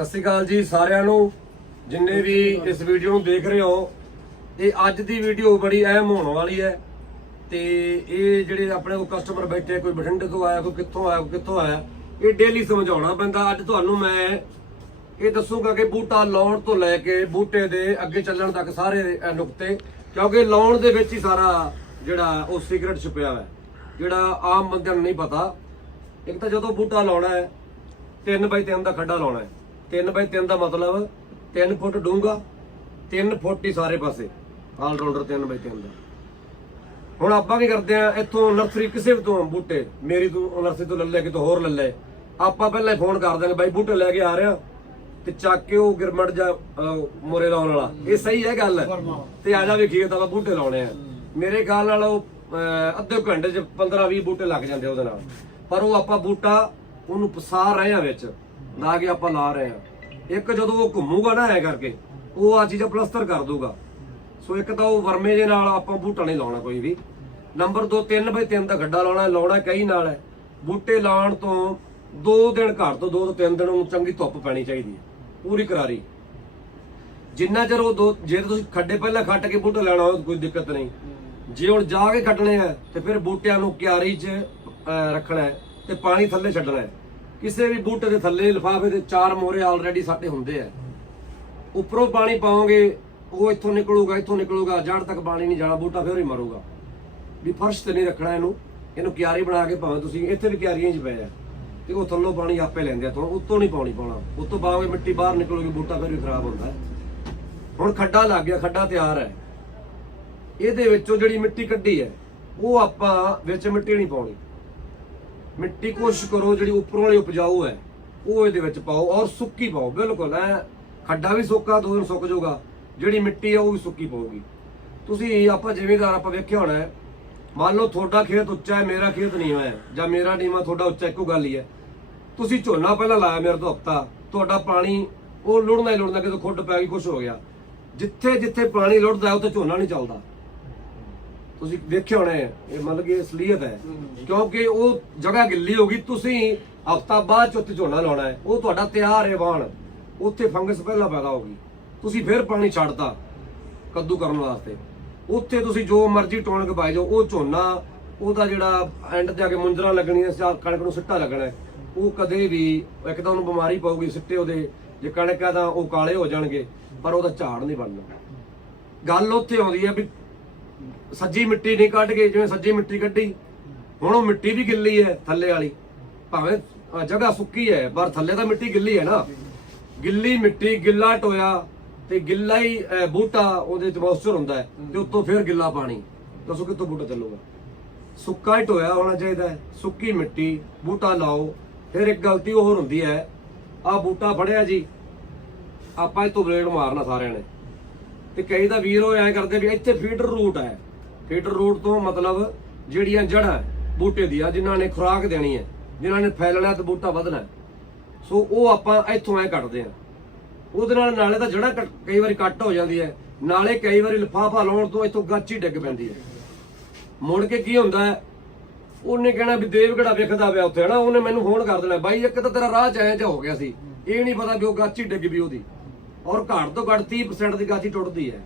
ਸਤਿ ਸ਼੍ਰੀ ਅਕਾਲ ਜੀ ਸਾਰਿਆਂ ਨੂੰ, ਜਿੰਨੇ ਵੀ ਇਸ ਵੀਡੀਓ ਨੂੰ ਦੇਖ ਰਹੇ ਹੋ, ਇਹ ਅੱਜ ਦੀ ਵੀਡੀਓ ਬੜੀ ਅਹਿਮ ਹੋਣ ਵਾਲੀ ਹੈ ਤੇ ਇਹ ਜਿਹੜੇ ਆਪਣੇ ਕੋਲ ਕਸਟਮਰ ਬੈਠੇ, ਕੋਈ ਬਠਿੰਡੇ ਤੋਂ ਆਇਆ, ਕੋਈ ਕਿੱਥੋਂ ਆਇਆ, ਕੋਈ ਕਿੱਥੋਂ ਆਇਆ, ਇਹ ਡੇਲੀ ਸਮਝਾਉਣਾ ਪੈਂਦਾ। ਅੱਜ ਤੁਹਾਨੂੰ ਮੈਂ ਇਹ ਦੱਸੂਗਾ ਕਿ ਬੂਟਾ ਲਾਉਣ ਤੋਂ ਲੈ ਕੇ ਬੂਟੇ ਦੇ ਅੱਗੇ ਚੱਲਣ ਤੱਕ ਸਾਰੇ ਨੁਕਤੇ, ਕਿਉਂਕਿ ਲਾਉਣ ਦੇ ਵਿੱਚ ਹੀ ਸਾਰਾ ਜਿਹੜਾ ਉਹ ਸੀਕ੍ਰੇਟ ਛੁਪਿਆ ਹੋਇਆ। ਜਿਹੜਾ ਆਮ ਬੰਦਿਆਂ ਨੂੰ ਨਹੀਂ ਪਤਾ। ਇੱਕ ਤਾਂ ਜਦੋਂ ਬੂਟਾ ਲਾਉਣਾ ਹੈ 3 ਬਾਈ 3 ਦਾ ਖੱਡਾ ਲਾਉਣਾ ਹੈ। 3 ਬਾਈ 3 ਦਾ ਮਤਲਬ 3 ਫੁੱਟ ਡੂੰਗਾ 3 ਫੁੱਟ ਹੀ ਸਾਰੇ ਪਾਸੇ। ਆਲ ਰਾਉਂਡਰ 3 ਬਾਈ 3 ਦਾ। ਹੁਣ ਆਪਾਂ ਕੀ ਕਰਦੇ ਆ, ਇੱਥੋਂ ਨਰਸਰੀ ਕਿਸੇ ਵੀ ਤੋਂ ਬੂਟੇ, ਮੇਰੀ ਤੋਂ ਨਰਸਰੀ ਤੋਂ ਲੈ ਲੈ, ਕਿਤੋਂ ਹੋਰ ਲੈ ਲੈ। ਆਪਾਂ ਪਹਿਲਾਂ ਫੋਨ ਕਰ ਦਾਂਗੇ ਬਾਈ ਬੂਟੇ ਲੈ ਕੇ ਆ ਰਿਹਾ ਤੇ ਚੱਕ ਕੇ ਉਹ ਗਿਰਮਟ ਜਾ ਮੋਰੇ ਲਾਉਣ ਵਾਲਾ। ਇਹ ਸਹੀ ਹੈ ਗੱਲ। ਤੇ ਆ ਜਾ ਵੀ ਖੇਤ ਆਪਾਂ ਬੂਟੇ ਲਾਉਣੇ ਆ। ਮੇਰੇ ਖਿਆਲ ਨਾਲ ਉਹ ਅੱਧੇ ਘੰਟੇ ਚ 15 20 ਬੂਟੇ ਲੱਗ ਜਾਂਦੇ ਉਹਦੇ ਨਾਲ। ਪਰ ਉਹ ਆਪਾਂ ਬੂਟਾ ਉਹਨੂੰ ਪਸਾਰ ਰਹੇ ਆ ਵਿੱਚ। ਨਾ ਕਿ ਆਪਾਂ ਲਾ ਰਹੇ ਆ ਇੱਕ ਜਦੋਂ ਉਹ ਘੁੰਮੂਗਾ ਨਾ ਐ ਕਰਕੇ, ਉਹ ਆ ਚੀਜ਼ਾਂ ਪਲਸਤਰ ਕਰ ਦੂਗਾ। ਸੋ ਇੱਕ ਤਾਂ ਉਹ ਵਰਮੇ ਦੇ ਨਾਲ ਆਪਾਂ ਬੂਟਾ ਨਹੀਂ ਲਾਉਣਾ ਕੋਈ ਵੀ। ਨੰਬਰ 2 3 ਬਾਈ 3 ਦਾ ਗੱਡਾ ਲਾਉਣਾ ਲਾਉਣਾ ਕਈ ਨਾਲ ਹੈ ਬੂਟੇ ਲਾਉਣ ਤੋਂ 2 ਦਿਨ ਘਰ ਤੋਂ 2 ਤੋਂ 3 ਦਿਨ ਉਹਨੂੰ ਚੰਗੀ ਧੁੱਪ ਪੈਣੀ ਚਾਹੀਦੀ ਹੈ ਪੂਰੀ ਕਰਾਰੀ। ਜਿੰਨਾ ਚਿਰ ਉਹ ਦੋ, ਜੇ ਤੁਸੀਂ ਖੱਡੇ ਪਹਿਲਾਂ ਖੱਟ ਕੇ ਬੂਟਾ ਲੈਣਾ ਹੋ ਕੋਈ ਦਿੱਕਤ ਨਹੀਂ। ਜੇ ਹੁਣ ਜਾ ਕੇ ਕੱਟਣੇ ਆ, ਤੇ ਫਿਰ ਬੂਟਿਆਂ ਨੂੰ ਕਿਆਰੀ 'ਚ ਰੱਖਣਾ ਹੈ ਤੇ ਪਾਣੀ ਥੱਲੇ ਛੱਡਣਾ ਹੈ ਕਿਸੇ ਵੀ ਬੂਟੇ ਦੇ ਥੱਲੇ ਲਿਫਾਫੇ ਦੇ ਚਾਰ ਮੋਹਰੇ ਆਲਰੇਡੀ ਸਾਡੇ ਹੁੰਦੇ ਆ। ਉੱਪਰੋਂ ਪਾਣੀ ਪਾਓਗੇ, ਉਹ ਇੱਥੋਂ ਨਿਕਲੂਗਾ ਇੱਥੋਂ ਨਿਕਲੂਗਾ ਜੜ ਤੱਕ ਪਾਣੀ ਨਹੀਂ ਜਾਣਾ, ਬੂਟਾ ਫਿਰ ਹੀ ਮਰੂਗਾ। ਵੀ ਫਰਸ਼ ਤੇ ਨਹੀਂ ਰੱਖਣਾ ਇਹਨੂੰ ਇਹਨੂੰ ਕਿਆਰੀ ਬਣਾ ਕੇ ਭਾਵੇਂ ਤੁਸੀਂ, ਇੱਥੇ ਵੀ ਕਿਆਰੀਆਂ 'ਚ ਪਏ ਆ। ਤੇ ਉਹ ਥੱਲੋਂ ਪਾਣੀ ਆਪੇ ਲੈਂਦੇ ਆ ਤੋਂ ਉੱਤੋਂ ਨਹੀਂ ਪਾਣੀ ਪਾਉਣਾ। ਉੱਤੋਂ ਪਾਓਗੇ, ਮਿੱਟੀ ਬਾਹਰ ਨਿਕਲੂਗੀ, ਬੂਟਾ ਫਿਰ ਵੀ ਖਰਾਬ ਹੁੰਦਾ ਹੁਣ ਖੱਡਾ ਲੱਗ ਗਿਆ, ਖੱਡਾ ਤਿਆਰ ਹੈ। ਇਹਦੇ ਵਿੱਚੋਂ ਜਿਹੜੀ ਮਿੱਟੀ ਕੱਢੀ ਹੈ, ਉਹ ਆਪਾਂ ਵਿੱਚ ਮਿੱਟੀ ਨਹੀਂ ਪਾਉਣੀ। ਮਿੱਟੀ ਕੋਸ਼ਿਸ਼ ਕਰੋ, ਜਿਹੜੀ ਉੱਪਰੋਂ ਵਾਲੀ ਉਪਜਾਊ ਹੈ, ਉਹ ਇਹਦੇ ਵਿੱਚ ਪਾਓ ਔਰ ਸੁੱਕੀ ਪਾਓ। ਬਿਲਕੁਲ, ਐ ਖੱਡਾ ਵੀ ਸੁੱਕਾ, ਦੋ ਦਿਨ ਸੁੱਕ ਜਾਊਗਾ। ਜਿਹੜੀ ਮਿੱਟੀ ਹੈ ਉਹ ਵੀ ਸੁੱਕੀ ਪਾਉਗੀ ਤੁਸੀਂ ਆਪਾਂ ਜ਼ਿਮੀਦਾਰ, ਆਪਾਂ ਵੇਖਿਆ ਹੋਣਾ ਹੈ, ਮੰਨ ਲਓ ਤੁਹਾਡਾ ਖੇਤ ਉੱਚਾ ਹੈ, ਮੇਰਾ ਖੇਤ ਨੀਵਾਂ ਹੈ ਜਾਂ ਮੇਰਾ ਨੀਵਾਂ ਤੁਹਾਡਾ ਉੱਚਾ, ਇੱਕੋ ਗੱਲ ਹੀ ਹੈ। ਤੁਸੀਂ ਝੋਨਾ ਪਹਿਲਾਂ ਲਾਇਆ ਮੇਰੇ ਤੋਂ ਹਫਤਾ, ਤੁਹਾਡਾ ਪਾਣੀ, ਉਹ ਲੁੜਨਾ ਹੀ ਲੁੜਨਾ, ਕਿਤੇ ਖੁੱਡ ਪੈ ਗਈ ਕੁਝ ਹੋ ਗਿਆ। ਜਿੱਥੇ ਜਿੱਥੇ ਪਾਣੀ ਲੁੜਦਾ, ਉੱਥੇ ਝੋਨਾ ਨਹੀਂ ਚੱਲਦਾ। ਤੁਸੀਂ ਵੇਖਿਆ ਹੋਣਾ ਹੈ ਇਹ ਮਤਲਬ ਕਿ ਅਸਲੀਅਤ ਹੈ। ਕਿਉਂਕਿ ਉਹ ਜਗ੍ਹਾ ਗਿੱਲੀ ਹੋ ਗਈ ਤੁਸੀਂ ਹਫਤਾ ਬਾਅਦ ਚ ਉੱਥੇ ਝੋਨਾ ਲਾਉਣਾ ਹੈ। ਉਹ ਤੁਹਾਡਾ ਤਿਆਰ ਹੈ ਵਾਣ। ਉੱਥੇ ਫੰਗਸ ਪਹਿਲਾਂ ਪੈਦਾ ਹੋ ਗਈ। ਤੁਸੀਂ ਫਿਰ ਪਾਣੀ ਛੱਡਤਾ ਕੱਦੂ ਕਰਨ ਵਾਸਤੇ। ਉੱਥੇ ਤੁਸੀਂ ਜੋ ਮਰਜ਼ੀ ਟੋਨਕ ਪਾਈ ਜਾਓ ਉਹ ਝੋਨਾ ਉਹਦਾ ਜਿਹੜਾ ਐਂਡ ਤੇ ਆ ਕੇ ਮੁੰਜਰਾ ਲੱਗਣੀਆਂ ਜਾਂ ਕਣਕ ਨੂੰ ਸਿੱਟਾ ਲੱਗਣਾ ਹੈ, ਉਹ ਕਦੇ ਵੀ ਇੱਕ ਤਾਂ ਉਹਨੂੰ ਬਿਮਾਰੀ ਪਊਗੀ ਸਿੱਟੇ ਉਹਦੇ। ਜੇ ਕਣਕ ਆ ਤਾਂ ਉਹ ਕਾਲੇ ਹੋ ਜਾਣਗੇ ਪਰ ਉਹਦਾ ਝਾੜ ਨਹੀਂ ਬਣਨਾ। ਗੱਲ ਉੱਥੇ ਆਉਂਦੀ ਹੈ ਵੀ ਸੱਜੀ ਮਿੱਟੀ ਨਹੀਂ ਕੱਢ ਕੇ ਜਿਵੇਂ ਸੱਜੀ ਮਿੱਟੀ ਕੱਢੀ, ਹੁਣ ਉਹ ਮਿੱਟੀ ਵੀ ਗਿੱਲੀ ਹੈ ਥੱਲੇ ਵਾਲੀ। ਭਾਵੇਂ ਜਗ੍ਹਾ ਸੁੱਕੀ ਹੈ, ਪਰ ਥੱਲੇ ਤਾਂ ਮਿੱਟੀ ਗਿੱਲੀ ਹੈ ਨਾ। ਗਿੱਲੀ ਮਿੱਟੀ, ਗਿੱਲਾ ਟੋਇਆ ਤੇ ਗਿੱਲਾ ਹੀ ਬੂਟਾ, ਉਹਦੇ ਚ ਮੌਇਸਚਰ ਹੁੰਦਾ ਹੈ ਤੇ ਉੱਤੋਂ ਫਿਰ ਗਿੱਲਾ ਪਾਣੀ। ਦੱਸੋ ਕਿੱਥੋਂ ਬੂਟਾ ਚੱਲੂਗਾ? ਸੁੱਕਾ ਹੀ ਟੋਇਆ ਹੋਣਾ ਚਾਹੀਦਾ ਹੈ, ਸੁੱਕੀ ਮਿੱਟੀ, ਬੂਟਾ ਲਾਓ। ਫਿਰ ਇੱਕ ਗਲਤੀ ਹੋਰ ਹੁੰਦੀ ਹੈ ਆ ਬੂਟਾ ਫੜਿਆ ਜੀ, ਆਪਾਂ ਇਹ ਤੋਂ ਬਲੇਡ ਮਾਰਨਾ ਸਾਰਿਆਂ ਨੇ। ਤੇ ਕਈ ਦਾ ਵੀਰ ਉਹ ਐਂ ਕਰਦੇ ਵੀ ਇੱਥੇ ਫੀਡਰ ਰੂਟ ਹੈ। ਫੀਡਰ ਰੂਟ ਤੋਂ ਮਤਲਬ ਜਿਹੜੀਆਂ ਜੜ੍ਹਾਂ ਬੂਟੇ ਦੀਆਂ, ਜਿਨ੍ਹਾਂ ਨੇ ਖੁਰਾਕ ਦੇਣੀ ਹੈ, ਜਿਨ੍ਹਾਂ ਨੇ ਫੈਲਣਾ ਤੇ ਬੂਟਾ ਵਧਣਾ ਸੋ ਉਹ ਆਪਾਂ ਇੱਥੋਂ ਐ ਕੱਟਦੇ ਆ ਉਹਦੇ ਨਾਲ ਨਾਲੇ ਤਾਂ ਜੜ੍ਹਾਂ ਕਈ ਵਾਰੀ ਕੱਟ ਹੋ ਜਾਂਦੀ ਹੈ। ਨਾਲੇ ਕਈ ਵਾਰੀ ਲਿਫਾਫਾ ਲਾਉਣ ਤੋਂ ਇੱਥੋਂ ਗਾਚੀ ਡਿੱਗ ਪੈਂਦੀ ਹੈ। ਮੁੜ ਕੇ ਕੀ ਹੁੰਦਾ ਹੈ? ਉਹਨੇ ਕਹਿਣਾ ਵੀ ਦੇਵ ਕਿਹੜਾ ਵੇਖਦਾ ਪਿਆ ਉੱਥੇ, ਹਨਾ? ਉਹਨੇ ਮੈਨੂੰ ਫੋਨ ਕਰ ਦੇਣਾ, ਬਾਈ, ਇੱਕ ਤਾਂ ਤੇਰਾ ਰਾਹ ਚ ਐਂ ਜਿਹਾ ਹੋ ਗਿਆ ਸੀ। ਇਹ ਨਹੀਂ ਪਤਾ ਵੀ ਉਹ ਗਾਚੀ ਡਿੱਗ ਵੀ ਉਹਦੀ। ਔਰ ਘੱਟ ਤੋਂ ਘੱਟ 30% ਦੀ ਗਾਚੀ ਟੁੱਟਦੀ ਹੈ।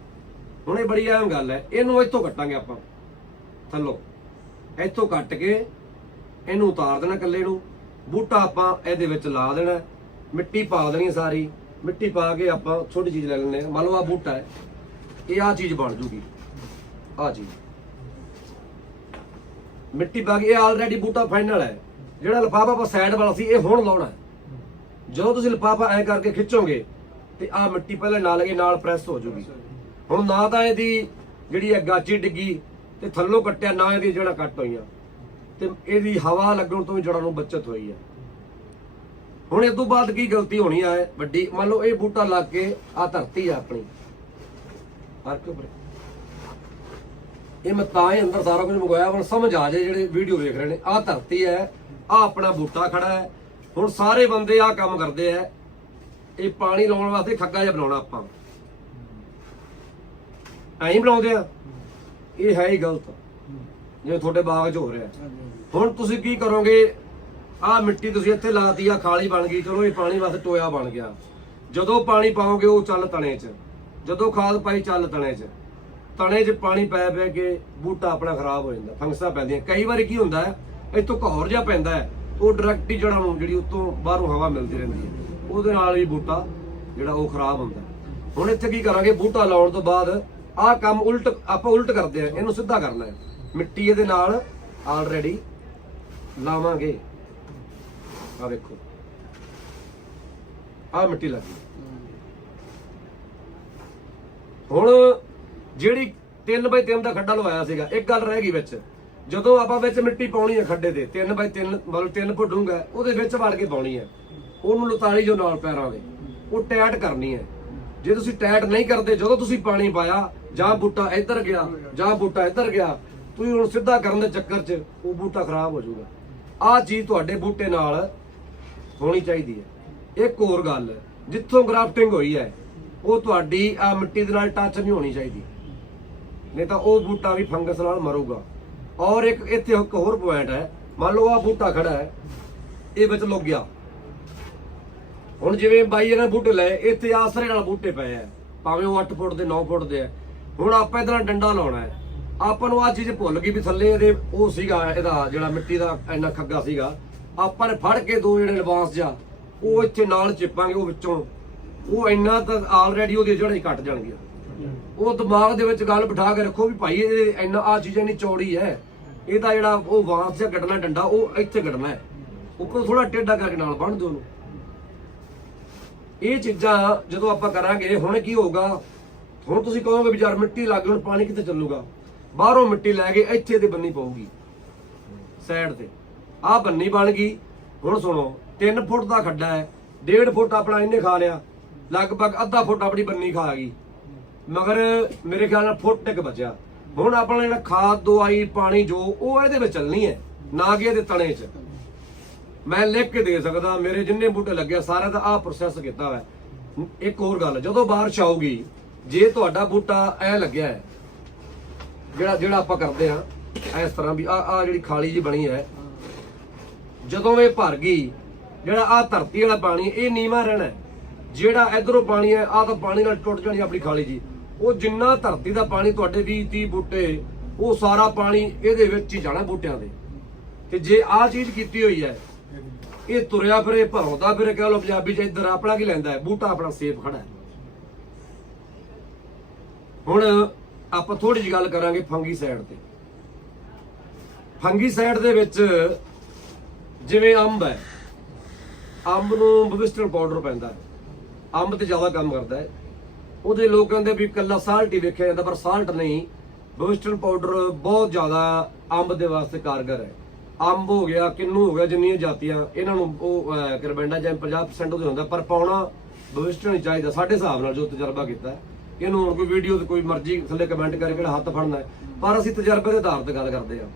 ਹੁਣ ਇਹ ਬੜੀ ਅਹਿਮ ਗੱਲ ਹੈ। ਇਹਨੂੰ ਇੱਥੋਂ ਕੱਟਾਂਗੇ ਆਪਾਂ। ਥੱਲੋਂ। ਇੱਥੋਂ ਕੱਟ ਕੇ ਇਹਨੂੰ ਉਤਾਰ ਦੇਣਾ ਇਕੱਲੇ ਨੂੰ। ਬੂਟਾ ਆਪਾਂ ਇਹਦੇ ਵਿੱਚ ਲਾ ਦੇਣਾ। ਮਿੱਟੀ ਪਾ ਦੇਣੀ ਸਾਰੀ। ਮਿੱਟੀ ਪਾ ਕੇ ਆਪਾਂ ਛੋਟੀ ਚੀਜ਼ ਲੈ ਲੈਣੇ ਮੰਨ ਲਓ ਆ ਬੂਟਾ ਹੈ। ਇਹ ਆ ਚੀਜ਼ ਬਣ ਜੂਗੀ। ਆ ਚੀਜ਼। ਮਿੱਟੀ ਪਾ ਕੇ ਇਹ ਆਲਰੇਡੀ ਬੂਟਾ ਫਾਈਨਲ ਹੈ। ਜਿਹੜਾ ਲਫਾਫਾ ਆਪਾਂ ਸਾਈਡ ਵਾਲਾ ਸੀ, ਇਹ ਹੁਣ ਲਾਉਣਾ ਜਦੋਂ ਤੁਸੀਂ ਲਿਫਾਫਾ ਐ ਕਰਕੇ ਖਿੱਚੋਗੇ ਤੇ ਆ ਮਿੱਟੀ ਪਹਿਲਾਂ ਨਾਲ ਲਗੇ ਨਾਲ ਪ੍ਰੈਸ ਹੋ ਜੂਗੀ। ਹੁਣ ਨਾ ਤਾਂ ਇਹਦੀ ਜਿਹੜੀ ਹੈ ਗਾਚੀ ਡਿੱਗੀ ਤੇ ਥੱਲੋਂ ਕੱਟਿਆ, ਨਾ ਇਹਦੀ ਜਿਹੜਾ ਕੱਟ ਹੋਈਆਂ। ਤੇ ਇਹਦੀ ਹਵਾ ਲੱਗਣ ਤੋਂ ਵੀ ਜੜਾਂ ਨੂੰ ਬਚਤ ਹੋਈ ਹੈ ਹੁਣ ਇਸ ਤੋਂ ਬਾਅਦ ਕੀ ਗਲਤੀ ਹੋਣੀ ਆ ਵੱਡੀ, ਮੰਨ ਲਓ ਇਹ ਬੂਟਾ ਲੱਗ ਕੇ ਆ ਧਰਤੀ ਆ ਆਪਣੀ। ਫ਼ਰਕ ਉੱਪਰ। ਇਹ ਮੈਂ ਤਾਂ ਹੀ ਅੰਦਰ ਸਾਰਾ ਕੁਝ ਮੰਗਵਾਇਆ, ਹੁਣ ਸਮਝ ਆ ਜਾਏ ਜਿਹੜੇ ਵੀਡੀਓ ਵੇਖ ਰਹੇ ਨੇ। ਆਹ ਧਰਤੀ ਹੈ ਆ ਆਪਣਾ ਬੂਟਾ ਖੜਾ ਹੈ। ਹੁਣ ਸਾਰੇ ਬੰਦੇ ਆ ਕੰਮ ਕਰਦੇ ਆ। ਇਹ ਪਾਣੀ ਲਾਉਣ ਵਾਸਤੇ ਖੱਗਾ ਜਿਹਾ ਬਣਾਉਣਾ ਆਪਾਂ। ਐਂ ਬਣਾਉਂਦੇ ਆ। ਇਹ ਹੈ ਹੀ ਗਲਤ। ਜਿਵੇਂ ਤੁਹਾਡੇ ਬਾਗ 'ਚ ਹੋ ਰਿਹਾ। ਹੁਣ ਤੁਸੀਂ ਕੀ ਕਰੋਗੇ? ਆਹ ਮਿੱਟੀ ਤੁਸੀਂ ਇੱਥੇ ਲਾਤੀ ਆ ਖਾਲੀ ਬਣ ਗਈ। ਚਲੋ, ਇਹ ਪਾਣੀ ਵਾਸਤੇ ਟੋਇਆ ਬਣ ਗਿਆ। ਜਦੋਂ ਪਾਣੀ ਪਾਓਗੇ ਉਹ ਚੱਲ ਤਣੇ 'ਚ। ਜਦੋਂ ਖਾਦ ਪਾਈ ਚੱਲ ਤਣੇ 'ਚ। ਤਣੇ 'ਚ ਪਾਣੀ ਪੈ ਪੈ ਕੇ ਬੂਟਾ ਆਪਣਾ ਖਰਾਬ ਹੋ ਜਾਂਦਾ, ਫੰਗਸਾਂ ਪੈਂਦੀਆਂ। ਕਈ ਵਾਰੀ ਕੀ ਹੁੰਦਾ ਹੈ ਇੱਥੋਂ ਘੌਰ ਜਿਹਾ ਪੈਂਦਾ ਹੈ। ਉਹ ਡਾਇਰੈਕਟ ਹੀ ਜੜਾਂ ਨੂੰ ਜਿਹੜੀ ਉਤੋਂ ਬਾਹਰੋਂ ਹਵਾ ਮਿਲਦੀ ਰਹਿੰਦੀ ਹੈ। ਉਹਦੇ ਨਾਲ ਹੀ ਬੂਟਾ ਜਿਹੜਾ ਉਹ ਖਰਾਬ ਹੁੰਦਾ। ਹੁਣ ਇੱਥੇ ਕੀ ਕਰਾਂਗੇ? ਬੂਟਾ ਲਾਉਣ ਤੋਂ ਬਾਅਦ ਆਹ ਕੰਮ ਉਲਟ ਆਪਾਂ ਉਲਟ ਕਰਦੇ ਆ, ਇਹਨੂੰ ਸਿੱਧਾ ਕਰਨਾ ਹੈ ਮਿੱਟੀ ਇਹਦੇ ਨਾਲ ਆਲਰੇਡੀ ਲਾਵਾਂਗੇ। ਆ ਵੇਖੋ। ਆ ਮਿੱਟੀ ਲੱਗੀ ਹੁਣ ਜਿਹੜੀ 3 ਬਾਈ 3 ਦਾ ਖੱਡਾ ਲਵਾਇਆ ਸੀਗਾ, ਇੱਕ ਗੱਲ ਰਹਿ ਗਈ ਵਿੱਚ। ਜਦੋਂ ਆਪਾਂ ਵਿੱਚ ਮਿੱਟੀ ਪਾਉਣੀ ਹੈ ਖੱਡੇ ਦੇ 3 ਬਾਈ 3 ਮਤਲਬ 3 ਫੁੱਟ ਡੂੰਘਾ ਉਹਦੇ ਵਿੱਚ ਵੜ ਕੇ ਪਾਉਣੀ ਹੈ ਉਹਨੂੰ ਲਤਾਲੀ ਜੋ ਨਾਲ ਪੈਰਾਂ ਦੇ ਉਹ ਟੈਟ ਕਰਨੀ ਹੈ। ਜੇ ਤੁਸੀਂ ਟੈਟ ਨਹੀਂ ਕਰਦੇ, ਜਦੋਂ ਤੁਸੀਂ ਪਾਣੀ ਪਾਇਆ, ਜਾਂ ਬੂਟਾ ਇੱਧਰ ਗਿਆ, ਜਾਂ ਬੂਟਾ ਇੱਧਰ ਗਿਆ, ਤੁਸੀਂ ਹੁਣ ਸਿੱਧਾ ਕਰਨ ਦੇ ਚੱਕਰ 'ਚ ਉਹ ਬੂਟਾ ਖਰਾਬ ਹੋ ਜਾਊਗਾ। ਆਹ ਚੀਜ਼ ਤੁਹਾਡੇ ਬੂਟੇ ਨਾਲ ਹੋਣੀ ਚਾਹੀਦੀ ਹੈ। ਇੱਕ ਹੋਰ ਗੱਲ, ਜਿੱਥੋਂ ਗ੍ਰਾਫਟਿੰਗ ਹੋਈ ਹੈ, ਉਹ ਤੁਹਾਡੀ ਆ ਮਿੱਟੀ ਦੇ ਨਾਲ ਟੱਚ ਨਹੀਂ ਹੋਣੀ ਚਾਹੀਦੀ। ਨਹੀਂ ਤਾਂ ਉਹ ਬੂਟਾ ਵੀ ਫੰਗਸ ਨਾਲ ਮਰੂਗਾ। ਔਰ ਇੱਕ ਇੱਥੇ ਇੱਕ ਹੋਰ ਪੁਆਇੰਟ ਹੈ, ਮੰਨ ਲਓ ਆ ਬੂਟਾ ਖੜਾ ਹੈ, ਇਹ ਵਿੱਚ ਲੁੱਕ ਗਿਆ। ਹੁਣ ਜਿਵੇਂ ਬਾਈ ਇਹਨਾਂ ਬੂਟੇ ਲਏ, ਇੱਥੇ ਆਸਰੇ ਨਾਲ ਬੂਟੇ ਪਏ ਆ। ਭਾਵੇਂ ਉਹ 8 ਫੁੱਟ ਦੇ 9 ਫੁੱਟ ਦੇ ਆ। ਹੁਣ ਆਪਾਂ ਇਹਦੇ ਨਾਲ ਡੰਡਾ ਲਾਉਣਾ ਹੈ। ਆਪਾਂ ਨੂੰ ਆ ਚੀਜ਼ ਭੁੱਲ ਗਈ ਵੀ ਥੱਲੇ ਇਹਦੇ, ਉਹ ਸੀਗਾ, ਇਹਦਾ ਜਿਹੜਾ ਮਿੱਟੀ ਦਾ ਇੰਨਾ ਖੱਗਾ ਸੀਗਾ। ਆਪਾਂ ਨੇ ਫੜ ਕੇ ਦੋ ਜਿਹੜੇ ਐਡਵਾਂਸ ਜਾ ਉਹ ਇੱਥੇ ਨਾਲ ਚਿਪਾਂਗੇ, ਉਹ ਵਿੱਚੋਂ। ਉਹ ਇੰਨਾ ਤਾਂ ਆਲਰੇਡੀ ਉਹਦੀ ਜੜ੍ਹਾਂ ਹੀ ਕੱਟ ਜਾਣਗੀਆਂ। ਉਹ ਦਿਮਾਗ ਦੇ ਵਿੱਚ ਗੱਲ ਬਿਠਾ ਕੇ ਰੱਖੋ ਵੀ ਭਾਈ, ਇਹ ਇੰਨਾ ਆ ਚੀਜ਼ਾਂ ਨਹੀਂ ਚੌੜੀ ਹੈ। ਇਹਦਾ ਜਿਹੜਾ ਉਹ ਵਾਂਸ ਜਿਹਾ ਕੱਢਣਾ ਡੰਡਾ, ਉਹ ਇੱਥੇ ਕੱਢਣਾ ਹੈ। ਉੱਪਰ ਥੋੜਾ ਟੇਢਾ ਕਰਕੇ ਨਾਲ ਬੰਨ ਦਿਓ ਉਹਨੂੰ। ਇਹ ਚੀਜ਼ਾਂ ਜਦੋਂ ਆਪਾਂ ਕਰਾਂਗੇ, ਹੁਣ ਕੀ ਹੋਊਗਾ? ਹੁਣ ਤੁਸੀਂ ਕਹੋਗੇ ਵੀ ਯਾਰ ਮਿੱਟੀ ਲੱਗ ਗਈ, ਹੁਣ ਪਾਣੀ ਕਿੱਥੇ ਚੱਲੂਗਾ? ਬਾਹਰੋਂ ਮਿੱਟੀ ਲੈ ਕੇ ਇੱਥੇ ਤੇ ਬੰਨੀ ਪਊਗੀ। ਸਾਈਡ ਤੇ। ਆਹ ਬੰਨੀ ਬਣ ਗਈ। ਹੁਣ ਸੁਣੋ 3 ਫੁੱਟ ਦਾ ਖੱਡਾ ਹੈ 1.5 ਫੁੱਟ ਆਪਣਾ ਇਹਨੇ ਖਾ ਲਿਆ। ਲਗਭਗ ਅੱਧਾ ਫੁੱਟ ਆਪਣੀ ਬੰਨੀ ਖਾ ਗਈ। ਮਗਰ ਮੇਰੇ ਖਿਆਲ ਨਾਲ ਫੁੱਟ ਇੱਕ ਬਚਿਆ। ਹੁਣ ਆਪਣਾ ਜਿਹੜਾ ਖਾਦ, ਦਵਾਈ, ਪਾਣੀ ਜੋ, ਉਹ ਇਹਦੇ ਵਿੱਚ ਚੱਲਣੀ ਹੈ, ਨਾ ਕਿ ਇਹਦੇ ਤਣੇ 'ਚ। ਮੈਂ ਲਿਖ ਕੇ ਦੇ ਸਕਦਾ ਮੇਰੇ ਜਿੰਨੇ ਬੂਟੇ ਲੱਗੇ ਆ, ਸਾਰਿਆਂ ਦਾ ਆਹ ਪ੍ਰੋਸੈਸ ਕੀਤਾ ਹੋਇਆ। ਇੱਕ ਹੋਰ ਗੱਲ ਜਦੋਂ ਬਾਰਿਸ਼ ਆਊਗੀ ਜੇ ਤੁਹਾਡਾ ਬੂਟਾ ਐ ਲੱਗਿਆ ਹੈ ਜਿਹੜਾ ਜਿਹੜਾ ਆਪਾਂ ਕਰਦੇ ਆ ਇਸ ਤਰ੍ਹਾਂ ਵੀ ਆ ਆ ਜਿਹੜੀ ਖਾਲੀ ਜੀ ਬਣੀ ਹੈ ਜਦੋਂ ਇਹ ਭਰ ਗਈ ਜਿਹੜਾ ਆ ਧਰਤੀ ਵਾਲਾ ਪਾਣੀ ਇਹ ਨੀਵਾ ਰਹਿਣਾ ਜਿਹੜਾ ਇਧਰੋਂ ਪਾਣੀ ਹੈ ਆ ਤਾਂ ਪਾਣੀ ਨਾਲ ਟੁੱਟ ਜਾਣੀ ਆਪਣੀ ਖਾਲੀ ਜੀ ਉਹ ਜਿੰਨਾ ਧਰਤੀ ਦਾ ਪਾਣੀ ਤੁਹਾਡੇ 20 30 ਬੂਟੇ ਉਹ ਸਾਰਾ ਪਾਣੀ ਇਹਦੇ ਵਿੱਚ ਹੀ ਜਾਣਾ ਬੂਟਿਆਂ ਦੇ ਤੇ ਜੇ ਆ ਚੀਜ਼ ਕੀਤੀ ਹੋਈ ਹੈ ਇਹ ਤੁਰਿਆ ਫਿਰੇ ਭਰਉਂਦਾ ਫਿਰੇ, ਕਹ ਲੋ ਪੰਜਾਬੀ ਚ ਇੱਧਰ ਆਪਣਾ ਕੀ ਲੈਂਦਾ ਹੈ? ਬੂਟਾ ਆਪਣਾ ਸੇਬ ਖੜਾ ਹੈ। ਹੁਣ ਆਪਾਂ ਥੋੜੀ ਜਿਹੀ ਗੱਲ ਕਰਾਂਗੇ ਫੰਗੀ ਸਾਈਡ ਤੇ। ਫੰਗੀ ਸਾਈਡ ਦੇ ਵਿੱਚ ਜਿਵੇਂ ਅੰਬ ਹੈ, ਅੰਬ ਨੂੰ ਬਵਿਸਟਰ ਪਾਊਡਰ ਪੈਂਦਾ ਹੈ। ਅੰਬ ਤੇ ਜ਼ਿਆਦਾ ਕੰਮ ਕਰਦਾ ਹੈ। ਉਹਦੇ ਲੋਕ ਕਹਿੰਦੇ ਵੀ ਕੱਲਾ ਸਾਲਟ ਹੀ ਵੇਖਿਆ ਜਾਂਦਾ, ਪਰ ਸਾਲਟ ਨਹੀਂ। ਬਵਿਸਟਰ ਪਾਊਡਰ ਬਹੁਤ ਜ਼ਿਆਦਾ ਅੰਬ ਦੇ ਵਾਸਤੇ ਕਾਰਗਰ ਹੈ। ਅੰਬ ਹੋ ਗਿਆ ਕਿੰਨੂ ਹੋ ਗਿਆ ਜਿੰਨੀਆਂ ਜਾਤੀਆਂ ਇਹਨਾਂ ਨੂੰ ਉਹ ਅਹ, ਕਰਬੈਂਡਾ ਜਾਂ 50% ਉਹਦੇ ਹੁੰਦਾ ਪਰ ਪਾਉਣਾ ਬਵਿਸਟਰ ਨਹੀਂ ਚਾਹੀਦਾ ਸਾਡੇ ਹਿਸਾਬ ਨਾਲ ਜੋ ਤਜਰਬਾ ਕੀਤਾ ਇਹਨੂੰ ਹੁਣ ਕੋਈ ਵੀਡੀਓ ਤੇ ਕੋਈ ਮਰਜ਼ੀ ਥੱਲੇ ਕਮੈਂਟ ਕਰਕੇ ਕਿਹੜਾ ਹੱਥ ਫੜਨਾ ਪਰ ਅਸੀਂ ਤਜਰਬੇ ਦੇ ਆਧਾਰ ਤੇ ਗੱਲ ਕਰਦੇ ਹਾਂ।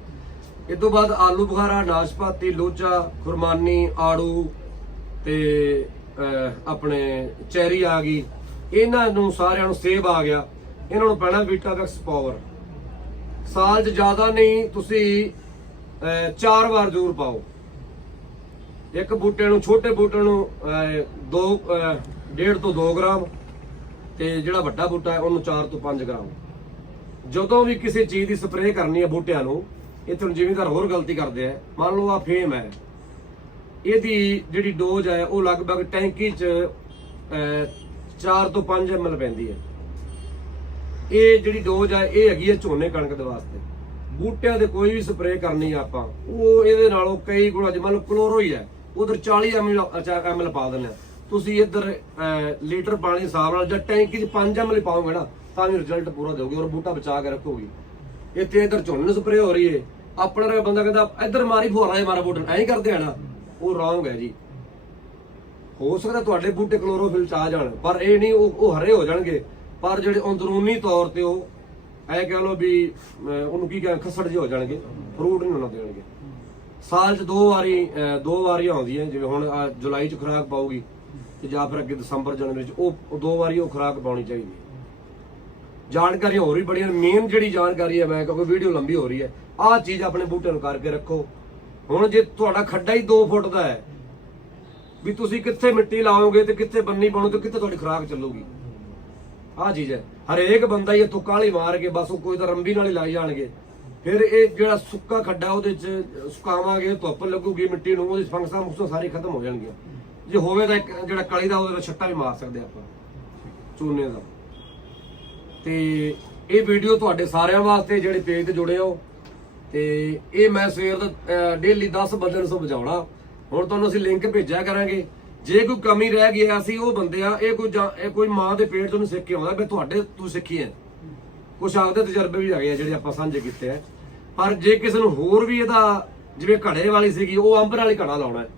ਇਸ ਤੋਂ ਬਾਅਦ ਆਲੂ ਬੁਖਾਰਾ ਨਾਸ਼ਪਾਤੀ ਲੋਚਾ ਖੁਰਮਾਨੀ ਆੜੂ ਤੇ ਆਪਣੇ ਚੈਰੀ ਆ ਗਈ। ਇਹਨਾਂ ਨੂੰ ਸਾਰਿਆਂ ਨੂੰ ਸੇਬ ਆ ਗਿਆ। ਇਹਨਾਂ ਨੂੰ ਪੈਣਾ ਵੀਟਾਵੈਕਸ ਪਾਵਰ ਸਾਲ 'ਚ ਜ਼ਿਆਦਾ ਨਹੀਂ ਤੁਸੀਂ ਚਾਰ ਵਾਰ ਜ਼ਰੂਰ ਪਾਓ। ਇੱਕ ਬੂਟੇ ਨੂੰ ਛੋਟੇ ਬੂਟੇ ਨੂੰ ਅਹ, ਦੋ ਅਹ, ਡੇਢ ਤੋਂ 2 ਗ੍ਰਾਮ ਤੇ ਜਿਹੜਾ ਵੱਡਾ ਬੂਟਾ ਹੈ ਉਹਨੂੰ 4 ਤੋਂ 5 ਗ੍ਰਾਮ। ਜਦੋਂ ਵੀ ਕਿਸੇ ਚੀਜ਼ ਦੀ ਸਪਰੇਅ ਕਰਨੀ ਹੈ ਬੂਟਿਆਂ ਨੂੰ ਇੱਥੇ ਹੁਣ ਜ਼ਿਮੀਂਦਾਰ ਹੋਰ ਗਲਤੀ ਕਰਦੇ ਆ ਮੰਨ ਲਓ ਆ ਫੇਮ ਹੈ। ਇਹਦੀ ਜਿਹੜੀ ਡੋਜ਼ ਹੈ ਉਹ ਲਗਭਗ ਟੈਂਕੀ 'ਚ 4 ਤੋਂ 5 ml ਪੈਂਦੀ ਹੈ। ਇਹ ਜਿਹੜੀ ਡੋਜ਼ ਹੈ ਇਹ ਹੈਗੀ ਹੈ ਝੋਨੇ ਕਣਕ ਦੇ ਵਾਸਤੇ। ਬੂਟਿਆਂ ਦੇ ਕੋਈ ਵੀ ਸਪਰੇਅ ਕਰਨੀ ਆਪਾਂ, ਉਹ ਇਹਦੇ ਨਾਲੋਂ ਕਈ ਗੁਣਾ ਜਿਵੇਂ ਲਓ ਕਲੋਰੋ ਹੀ ਹੈ, ਉਧਰ 40 ml ml ਪਾ ਦਿੰਦੇ ਤੁਸੀਂ ਇੱਧਰ ਲੀਟਰ ਪਾਣੀ ਹਿਸਾਬ ਨਾਲ ਜਾਂ ਟੈਂਕੀ 'ਚ 5 ml ਪਾਓਗੇ ਨਾ, ਤਾਂ ਵੀ ਰਿਜ਼ਲਟ ਪੂਰਾ ਦਿਓਗੇ ਔਰ ਬੂਟਾ ਬਚਾ ਕੇ ਰੱਖੋਗੇ। ਇੱਥੇ ਇੱਧਰ ਝੋਨੇ ਨੂੰ ਸਪਰੇਅ ਹੋ ਰਹੀ ਹੈ ਆਪਣਾ ਵਰਗਾ ਬੰਦਾ ਕਹਿੰਦਾ, ਇੱਧਰ ਮਾਰੀ ਫੁਹਾਰਾ ਮਾਰਾ ਬੂਟਾ, ਐਂ ਕਰਦੇ ਆ ਨਾ, ਉਹ ਰੋਂਗ ਹੈ ਜੀ। ਹੋ ਸਕਦਾ ਤੁਹਾਡੇ ਬੂਟੇ ਕਲੋਰੋਫਿਲ ਚ ਆ ਜਾਣ, ਪਰ ਇਹ ਨਹੀਂ ਉਹ ਹਰੇ ਹੋ ਜਾਣਗੇ। ਪਰ ਜਿਹੜੇ ਅੰਦਰੂਨੀ ਤੌਰ ਤੇ ਉਹ ਐ ਕਹਿ ਲਓ ਵੀ ਉਹਨੂੰ ਕੀ ਕਹਿੰਦੇ ਖਸੜ ਜਿਹੇ ਹੋ ਜਾਣਗੇ, ਫਰੂਟ ਨਹੀਂ ਉਹਨਾਂ ਦੇਣਗੇ। ਸਾਲ ਚ ਦੋ ਵਾਰੀ ਦੋ ਵਾਰੀਆਂ ਆਉਂਦੀਆਂ, ਜਿਵੇਂ ਹੁਣ ਜੁਲਾਈ ਚ ਖੁਰਾਕ ਪਾਉਗੀ ਤੇ ਜਾਂ ਫਿਰ ਅੱਗੇ ਦਸੰਬਰ, ਜਨਵਰੀ ਚ, ਉਹ ਦੋ ਵਾਰੀ ਉਹ ਖੁਰਾਕ ਪਾਉਣੀ ਚਾਹੀਦੀ ਹੈ। ਜਾਣਕਾਰੀ ਹੋਰ ਵੀ ਬੜੀਆਂ ਮੇਨ ਜਿਹੜੀ ਜਾਣਕਾਰੀ ਹੈ, ਮੈਂ ਕਿਉਂਕਿ ਵੀਡੀਓ ਲੰਬੀ ਹੋ ਰਹੀ ਹੈ, ਆਹ ਚੀਜ਼ ਆਪਣੇ ਬੂਟੇ ਨੂੰ ਕਰਕੇ ਰੱਖੋ। ਹੁਣ ਜੇ ਤੁਹਾਡਾ ਖੱਡਾ ਹੀ 2 ਫੁੱਟ ਦਾ ਹੈ, ਵੀ ਤੁਸੀਂ ਕਿੱਥੇ ਮਿੱਟੀ ਲਾਓਗੇ ਤੇ ਕਿੱਥੇ ਬੰਨੀ ਪਾਉਣੀ, ਤੇ ਕਿੱਥੇ ਤੁਹਾਡੀ ਖੁਰਾਕ ਚੱਲੂਗੀ। ਆਹ ਚੀਜ਼ ਹੈ। ਹਰੇਕ ਬੰਦਾ ਇਹ ਤੁੱਕਾਂ ਵਾਲੀ ਮਾਰ ਕੇ ਬਸ ਉਹ ਕੋਈ ਤਾਂ ਰੰਬੀ ਨਾਲ ਹੀ ਲਾਈ ਜਾਣਗੇ। ਫਿਰ ਇਹ ਜਿਹੜਾ ਸੁੱਕਾ ਖੱਡਾ ਉਹਦੇ ਚ ਸੁਕਾਵਾਂਗੇ, ਧੁੱਪ ਲੱਗੂਗੀ ਮਿੱਟੀ ਨੂੰ, ਉਹਦੀ ਫੰਕਸਾਂ ਫੰਕਸਾਂ ਸਾਰੀ ਖਤਮ ਹੋ ਜਾਣਗੀਆਂ। ਜੇ ਹੋਵੇ ਤਾਂ ਇੱਕ ਜਿਹੜਾ ਕਲੀ ਦਾ, ਉਹਦੇ ਨਾਲ ਛੱਟਾ ਵੀ ਮਾਰ ਸਕਦੇ ਆਪਾਂ। ਚੂਨੇ ਦਾ। ਤੇ ਇਹ ਵੀਡੀਓ ਤੁਹਾਡੇ ਸਾਰਿਆਂ ਵਾਸਤੇ ਜਿਹੜੇ ਪੇਜ ਤੇ ਜੁੜੇ ਹੋ, ਤੇ ਇਹ ਮੈਂ ਸਵੇਰ ਦਾ ਡੇਲੀ 10 ਬੰਦੇ ਨੂੰ ਸਮਝਾਉਣਾ। ਹੁਣ ਤੁਹਾਨੂੰ ਅਸੀਂ ਲਿੰਕ ਭੇਜਿਆ ਕਰਾਂਗੇ। ਜੇ ਕੋਈ ਕਮੀ ਰਹਿ ਗਿਆ ਹੈ, ਅਸੀਂ ਉਹ ਬੰਦੇ ਆ ਇਹ ਕੋਈ ਇਹ ਕੋਈ ਮਾਂ ਦੇ ਪੇਟ ਤੋਂ ਸਿੱਖ ਕੇ ਆਉਂਦਾ ਵੀ ਤੁਹਾਡੇ ਤੂੰ ਸਿੱਖੀ ਹੈ। ਕੁਝ ਆਪਦੇ ਤਜਰਬੇ ਵੀ ਹੈਗੇ ਆ ਜਿਹੜੇ ਆਪਾਂ ਸਾਂਝੇ ਕੀਤੇ ਆ। ਪਰ ਜੇ ਕਿਸੇ ਨੂੰ ਹੋਰ ਵੀ ਇਹਦਾ ਜਿਵੇਂ ਘੜੇ ਵਾਲੀ ਸੀਗੀ ਉਹ ਅੰਬਰ ਵਾਲੀ ਘੜਾ ਲਾਉਣਾ ਹੈ।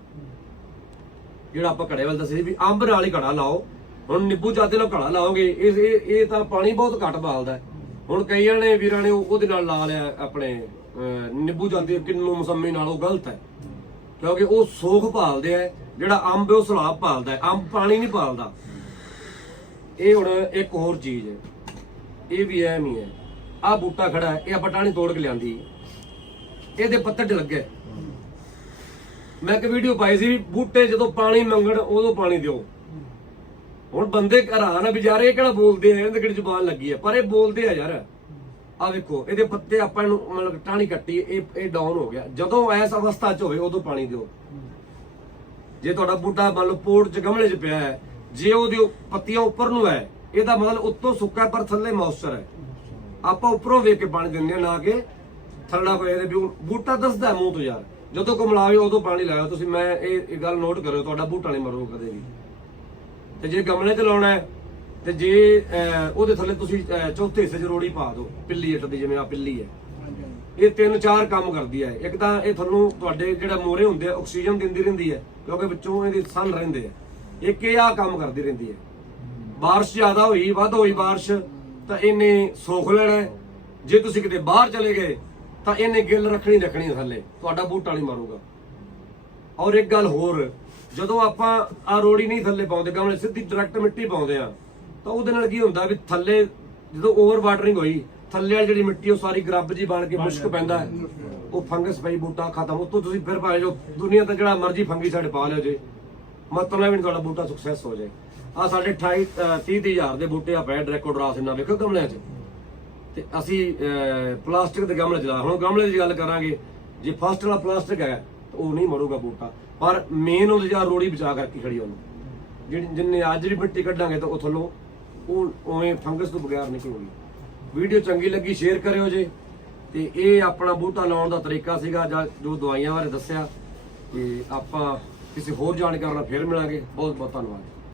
ਜਿਹੜਾ ਆਪਾਂ ਘੜੇ ਵਾਲ ਦੱਸਿਆ ਵੀ ਅੰਬ ਨਾਲ ਹੀ ਘੜਾ ਲਾਓ। ਹੁਣ ਨਿੱਬੂ ਚਾਦੇ ਨਾਲ ਘੜਾ ਲਾਓਗੇ ਇਹ ਇਹ ਤਾਂ ਪਾਣੀ ਬਹੁਤ ਘੱਟ ਬਾਲਦਾ ਹੁਣ ਕਈਆਂ ਨੇ ਵੀਰਾਂ ਨੇ ਉਹਦੇ ਨਾਲ ਲਾ ਲਿਆ ਆਪਣੇ ਅਹ, ਨਿੱਬੂ ਚਾਦੇ ਕਿੰਨੂ ਮਸੰਮੀ ਨਾਲ ਉਹ ਗਲਤ ਹੈ। ਕਿਉਂਕਿ ਉਹ ਸੋਖ ਭਾਲਦੇ ਆ। ਜਿਹੜਾ ਅੰਬ ਹੈ ਉਹ ਸਲਾਬ ਪਾਲਦਾ ਹੈ, ਅੰਬ ਪਾਣੀ ਨਹੀਂ ਪਾਲਦਾ। ਇਹ ਹੁਣ ਇੱਕ ਹੋਰ ਚੀਜ਼ ਹੈ, ਇਹ ਵੀ ਐਮ ਹੀ ਹੈ। ਆਹ ਬੂਟਾ ਖੜਾ ਹੈ, ਇਹ ਆਪਾਂ ਟਾਹਣੀ ਤੋੜ ਕੇ ਲਿਆਂਦੀ। ਇਹਦੇ ਪੱਤੇ ਢ ਲੱਗੇ ਮੈਂ ਇੱਕ ਵੀਡੀਓ ਪਾਈ ਸੀ, ਬੂਟੇ ਜਦੋਂ ਪਾਣੀ ਮੰਗਣ, ਉਦੋਂ ਪਾਣੀ ਦਿਓ। ਹੁਣ ਬੰਦੇ ਹੈਰਾਨ ਆ ਵੀ ਇਹ ਕਿਹੜਾ ਬੋਲਦੇ ਆ ਇਹਨਾਂ ਦੀ ਕਿਹੜੀ ਜ਼ੁਬਾਨ ਲੱਗੀ ਆ। ਪਰ ਇਹ ਬੋਲਦੇ ਆ ਯਾਰ। ਆ ਵੇਖੋ, ਇਹਦੇ ਪੱਤੇ ਆਪਾਂ ਨੂੰ ਮਤਲਬ ਟਾਣੀ ਕੱਟੀ, ਇਹ ਇਹ ਡਾਊਨ ਹੋ ਗਿਆ। ਜਦੋਂ ਐਸ ਅਵਸਥਾ 'ਚ ਹੋਵੇ ਉਦੋਂ ਪਾਣੀ ਦਿਓ। ਜੇ ਤੁਹਾਡਾ ਬੂਟਾ ਮੰਨ ਲਓ ਪੋੜ 'ਚ ਗਮਲੇ 'ਚ ਪਿਆ ਹੈ ਜੇ ਉਹਦੀ ਉਹ ਪੱਤੀਆਂ ਉੱਪਰ ਨੂੰ ਹੈ ਇਹਦਾ ਮਤਲਬ ਉੱਤੋਂ ਸੁੱਕਾ ਪਰ ਥੱਲੇ ਮੌਇਸਚਰ ਹੈ। ਆਪਾਂ ਉੱਪਰੋਂ ਵੇਖ ਕੇ ਪਾਣੀ ਦਿੰਦੇ ਆ ਨਾ ਕਿ ਥੱਲੜਾ ਕੋਈ ਇਹਦੇ ਬੂਟਾ ਦੱਸਦਾ ਮੂੰਹ ਤੋਂ ਯਾਰ। ਜਦੋਂ ਕੋ ਮਿਲਾਵੇ ਉਦੋਂ ਪਾਣੀ ਲਾਇਓ। ਤੁਸੀਂ ਮੈਂ ਇਹ ਇਹ ਗੱਲ ਨੋਟ ਕਰਿਓ ਤੁਹਾਡਾ ਬੂਟਾ ਨਹੀਂ ਮਰੂਗਾ ਕਦੇ ਵੀ। ਤੇ ਜੇ ਗਮਲੇ 'ਚ ਲਾਉਣਾ ਹੈ ਤੇ ਜੇ ਉਹਦੇ ਥੱਲੇ ਤੁਸੀਂ ਚੌਥੇ ਹਿੱਸੇ 'ਚ ਰੋੜੀ ਪਾ ਦਿਓ ਪਿੱਲੀ ਇੱਟ ਦੀ ਜਿਵੇਂ ਆ ਪਿੱਲੀ ਹੈ। ਇਹ ਤਿੰਨ ਚਾਰ ਕੰਮ ਕਰਦੀ ਹੈ। ਇੱਕ ਤਾਂ ਇਹ ਤੁਹਾਨੂੰ ਤੁਹਾਡੇ ਜਿਹੜਾ ਮੋਰੇ ਹੁੰਦੇ ਆ ਆਕਸੀਜਨ ਦਿੰਦੀ ਰਹਿੰਦੀ ਹੈ। ਕਿਉਂਕਿ ਵਿੱਚੋਂ ਇਹਦੇ ਸਨ ਰਹਿੰਦੇ ਆ। ਇੱਕ ਇਹ ਆ ਕੰਮ ਕਰਦੀ ਰਹਿੰਦੀ ਹੈ ਬਾਰਿਸ਼ ਜ਼ਿਆਦਾ ਹੋਈ ਵੱਧ ਹੋਈ ਬਾਰਿਸ਼ ਤਾਂ ਇਹਨੇ ਸੋਖ ਲੈਣਾ। ਜੇ ਤੁਸੀਂ ਕਿਤੇ ਬਾਹਰ ਚਲੇ ਗਏ ਤਾਂ ਇਹਨੇ ਗਿੱਲ ਰੱਖਣੀ ਰੱਖਣੀ ਥੱਲੇ। ਤੁਹਾਡਾ ਬੂਟਾ ਨਹੀਂ ਮਾਰੂਗਾ। ਔਰ ਇੱਕ ਗੱਲ ਹੋਰ ਜਦੋਂ ਆਪਾਂ ਆ ਰੋੜੀ ਨਹੀਂ ਥੱਲੇ ਪਾਉਂਦੇ ਗਮਲੇ ਸਿੱਧੀ ਡਾਇਰੈਕਟ ਮਿੱਟੀ ਪਾਉਂਦੇ ਆ ਤਾਂ ਉਹਦੇ ਨਾਲ ਕੀ ਹੁੰਦਾ ਵੀ ਥੱਲੇ ਜਦੋਂ ਓਵਰ ਵਾਟਰਿੰਗ ਹੋਈ ਥੱਲੇ ਵਾਲੀ ਜਿਹੜੀ ਮਿੱਟੀ ਉਹ ਸਾਰੀ ਗਰੱਬ ਜੀ ਬਣ ਕੇ ਮੁਸ਼ਕ ਪੈਂਦਾ ਹੈ। ਉਹ ਫੰਗਸ ਪਈ ਬੂਟਾ ਖਤਮ, ਉਹ ਤੋਂ ਤੁਸੀਂ ਫਿਰ ਭਾਵੇਂ ਜੋ ਦੁਨੀਆ ਤੇ ਜਿਹੜਾ ਮਰਜ਼ੀ ਫੰਗੀ ਸਾਡੇ ਪਾ ਲਿਓ ਜੇ। ਮਤਲਬ ਵੀ ਨੀ ਤੁਹਾਡਾ ਬੂਟਾ ਸਕਸੈਸ ਹੋ ਜਾਏ। ਆ ਸਾਡੇ 28 30 30 ਹਜ਼ਾਰ ਦੇ ਬੂਟੇ ਆ ਪਏ ਡਰੈਕੋਡਰਾਸ ਇਹਨਾਂ ਵੇਖੋ ਗਮਲਿਆਂ 'ਚ। ਤੇ ਅਸੀਂ ਪਲਾਸਟਿਕ ਦੇ ਗਮਲੇ 'ਚ ਲਾ ਹੁਣ ਗਮਲੇ ਦੀ ਗੱਲ ਕਰਾਂਗੇ, ਜੇ ਫਸਟ ਵਾਲਾ ਪਲਾਸਟਿਕ ਹੈ, ਤਾਂ ਉਹ ਨਹੀਂ ਮਰੂਗਾ ਬੂਟਾ। ਪਰ ਮੇਨ ਉਹ ਜਿਹੜਾ ਰੋੜੀ ਬਚਾ ਕਰਕੇ ਖੜੀ ਉਹਨੂੰ। ਜਿਹੜੀ ਜਿੰਨੇ ਅੱਜ ਵੀ ਮਿੱਟੀ ਕੱਢਾਂਗੇ ਤਾਂ ਉਹ ਥੱਲੋਂ ਉਹ ਉਵੇਂ ਫੰਗਸ ਤੋਂ ਬਗੈਰ ਨਿਕਲੂਗੀ। ਵੀਡੀਓ ਚੰਗੀ ਲੱਗੀ ਸ਼ੇਅਰ ਕਰਿਓ ਜੇ। ਤੇ ਇਹ ਆਪਣਾ ਬੂਟਾ ਲਾਉਣ ਦਾ ਤਰੀਕਾ ਸੀਗਾ, ਜਾਂ ਜੋ ਦਵਾਈਆਂ ਬਾਰੇ ਦੱਸਿਆ, ਤੇ ਆਪਾਂ ਕਿਸੇ ਹੋਰ ਜਾਣਕਾਰੀ ਨਾਲ ਫੇਰ ਮਿਲਾਂਗੇ। ਬਹੁਤ ਬਹੁਤ ਧੰਨਵਾਦ।